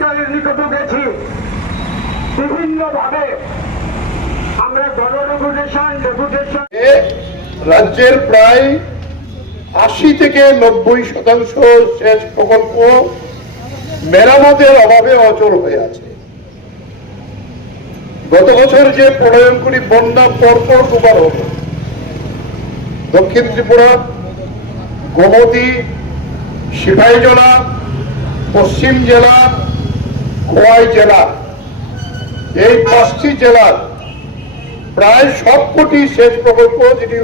সেক্টরে নিকট গেছি, বিভিন্নভাবে আমরা ডেপুটেশন রাজ্যের প্রায় ৮০ থেকে ৯০% সেচ প্রকল্প মেরামতের অভাবে অচল হয়ে আছে। গত বছর যে প্রলয়ঙ্করী বন্যা পরপর দুবার হলো, দক্ষিণ ত্রিপুরা, গোমতী, সিপাহীজলা, পশ্চিম জেলা, খোয়াই জেলা, এই ৫টি জেলার প্রায় সবকটি সেচ প্রকল্প যেটি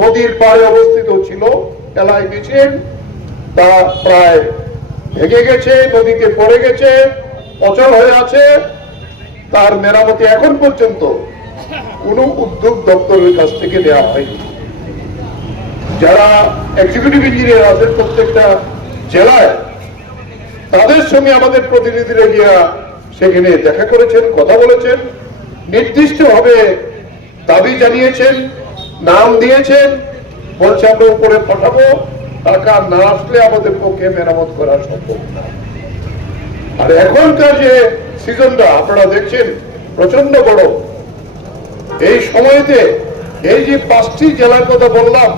নদীর পাড়ে অবস্থিত ছিল এলাকায় মিছিল, তা প্রায় ভেঙে গেছে, নদীতে পড়ে গেছে, অচল হয়ে আছে। তার মেরামতি এখন পর্যন্ত কোনো উদ্যোগ দপ্তরের কাছ থেকে দেওয়া হয়নি। যারা এক্সিকিউটিভ ইঞ্জিনিয়ার আছেন প্রত্যেকটা জেলায়, তাদের সঙ্গে আমাদের প্রতিনিধিরা গিয়া সেখানে দেখা করেছেন, কথা বলেছেন, নির্দিষ্টভাবে দাবি জানিয়েছেন, নাম দিয়েছেন, বলছে আমরা উপরে পাঠাবো, টাকা না আসলে আমাদের পক্ষে মেরামত করা সম্ভব না। আর এখনকার যে সিজনটা আপনারা দেখছেন প্রচন্ড বড়, এই সময়তে এই যে 5টি জেলার কথা বললাম,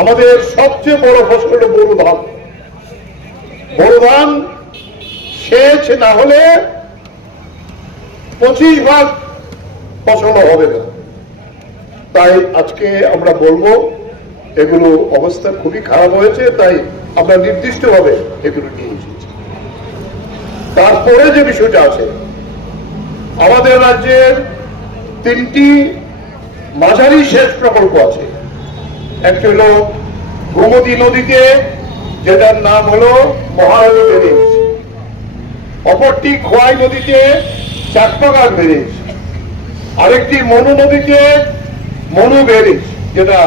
আমাদের সবচেয়ে বড় ফসল হল বোরো ধান। বোরো ধান সেচ না হলে 25% ফসল হবে না। তাই আজকে আমরা বলবো এগুলো অবস্থা খুবই খারাপ হয়েছে, তাই আমরা নির্দিষ্টভাবে এগুলো নিয়ে এসেছি। তারপরে যে বিষয়টা আছে, আমাদের রাজ্যের 3টি মাঝারি সেচ প্রকল্প আছে। একটা হলো গোমতী নদীতে, যেটার নাম হলো মহারানী ব্যারেজ, অপরটি খোয়াই নদীতে চাকপাগার ব্যারেজ, আরেকটি মনু নদীতে মনু ব্যারেজ, যেটা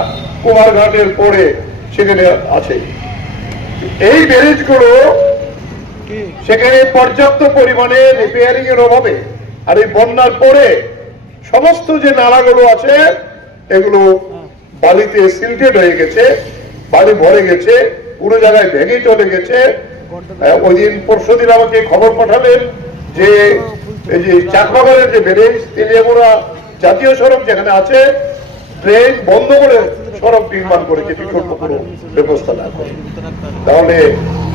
কুমারঘাটের পরে সেখানে আছে। এই ব্যারেজগুলো সেখানে পর্যাপ্ত পরিমাণে রিপেয়ারিং এর অভাবে আর এই বন্যার পরে সমস্ত যে নালাগুলো আছে এগুলো বালিতে সিল্টেড হয়ে গেছে, বালি ভরে গেছে, পুরো জায়গায় ভেঙে চলে গেছে। ওই দিন পরশুদিন আমাকে খবর পাঠালেন যে এই যে চাকবাগানের যে ব্যারেজ, তেলিয়ামুড়া জাতীয় সড়ক যেখানে আছে, ট্রেন বন্ধ করে সড়ক নির্মাণ করেছে বিকল্প কোনো ব্যবস্থা না করে। তাহলে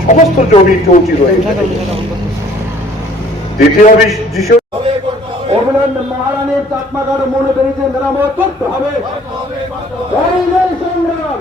সমস্ত জমি চৌচির হয়ে যাবে। দ্বিতীয় বিষয়, মহারানীর চাকমাগার মনে বেরিয়ে মেরামত করতে হবে। সংগ্রাম